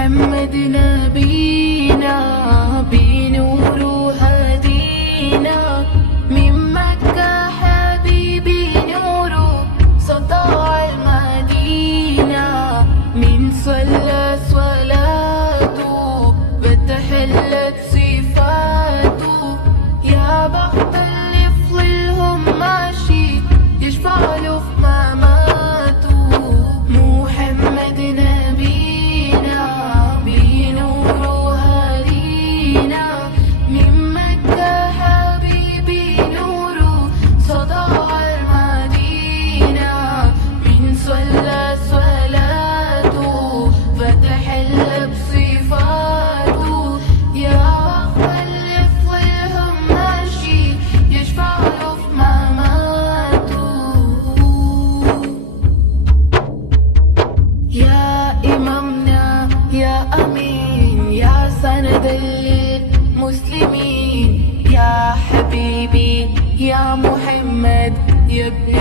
محمد نبينا بنور هدينا من مكة حبيبي نور سطع المدينة من صلى صلاته فتحلت صفاته يا بخت اللي في ظلهم ماشي يشفع له في مماته محمد نبينا بنور هدينا من مكة حبيبي نور سطع المدينة من صلى صلاته فتحل بصفاته يا بخت اللي في ظلهم ماشي يشفع له في مماته يا إمامنا يا أمين يا سند المسلمين يا حبيبي يا محمد يا ابن